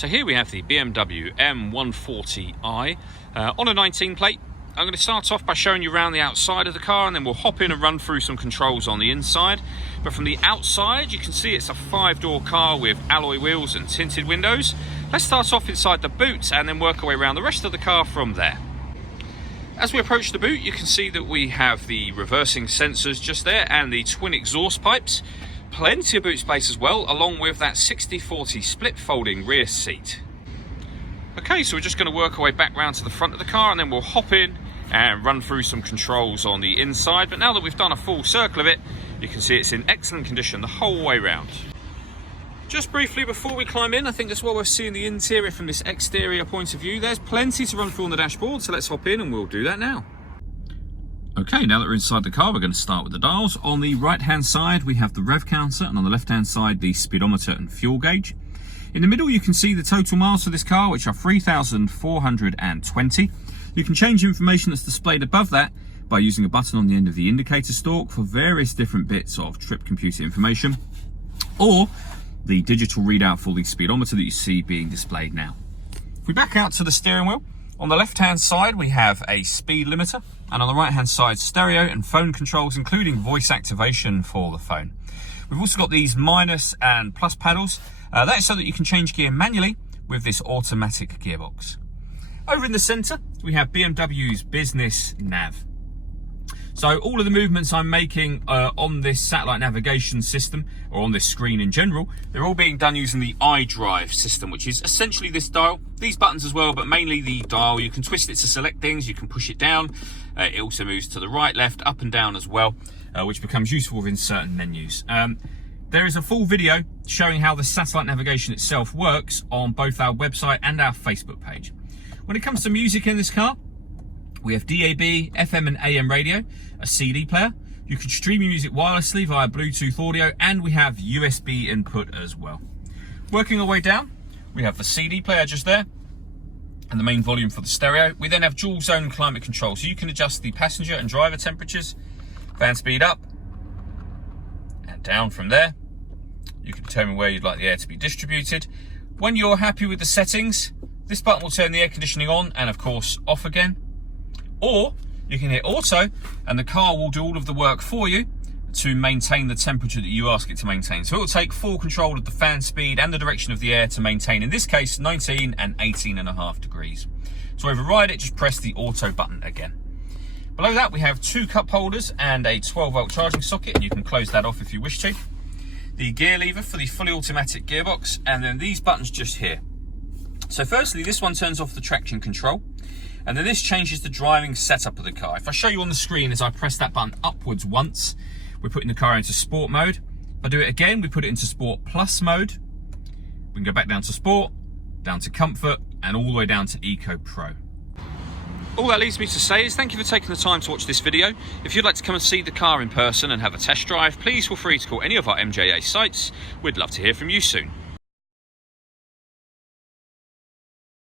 So here we have the BMW M140i on a 19 plate. I'm going to start off by showing you around the outside of the car, and then we'll hop in and run through some controls on the inside. But from the outside, you can see it's a 5-door car with alloy wheels and tinted windows. Let's start off inside the boot and then work our way around the rest of the car from there. As we approach the boot, you can see that we have the reversing sensors just there and the twin exhaust pipes. Plenty of boot space as well, along with that 60/40 split folding rear seat. Okay, so we're just going to work our way back round to the front of the car, and then we'll hop in and run through some controls on the inside. But now that we've done a full circle of it, you can see it's in excellent condition the whole way round. Just briefly before we climb in, I think that's what we're seeing the interior from this exterior point of view. There's plenty to run through on the dashboard, so let's hop in and we'll do that now. Okay, now that we're inside the car, we're going to start with the dials. On the right hand side we have the rev counter, and on the left hand side the speedometer and fuel gauge. In the middle you can see the total miles for this car, which are 3,420. You can change information that's displayed above that by using a button on the end of the indicator stalk for various different bits of trip computer information, or the digital readout for the speedometer that you see being displayed now. If we back out to the steering wheel, on the left hand side we have a speed limiter, and on the right hand side stereo and phone controls, including voice activation for the phone. We've also got these minus and plus paddles. That is so that you can change gear manually with this automatic gearbox. Over in the centre we have BMW's business nav. So all of the movements I'm making on this satellite navigation system, or on this screen in general, they're all being done using the Idrive system, which is essentially this dial, these buttons as well, but mainly the dial. You can twist it to select things, you can push it down. It also moves to the right, left, up and down as well, which becomes useful within certain menus. There is a full video showing how the satellite navigation itself works on both our website and our Facebook page. When it comes to music in this car, we have DAB, FM and AM radio, a CD player. You can stream your music wirelessly via Bluetooth audio, and we have USB input as well. Working our way down, we have the CD player just there, and the main volume for the stereo. We then have dual zone climate control, so you can adjust the passenger and driver temperatures, fan speed up and down from there. You can determine where you'd like the air to be distributed. When you're happy with the settings, this button will turn the air conditioning on and of course off again. Or you can hit auto and the car will do all of the work for you to maintain the temperature that you ask it to maintain. So it will take full control of the fan speed and the direction of the air to maintain, in this case, 19 and 18.5 degrees. To override it, just press the auto button again. Below that we have 2 cup holders and a 12-volt charging socket, and you can close that off if you wish to. The gear lever for the fully automatic gearbox, and then these buttons just here. So firstly, this one turns off the traction control, and then this changes the driving setup of the car. If I show you on the screen, as I press that button upwards once, we're putting the car into sport mode. If I do it again, we put it into sport plus mode. We can go back down to sport, down to comfort, and all the way down to Eco Pro. All that leaves me to say is thank you for taking the time to watch this video. If you'd like to come and see the car in person and have a test drive, please feel free to call any of our MJA sites. We'd love to hear from you soon.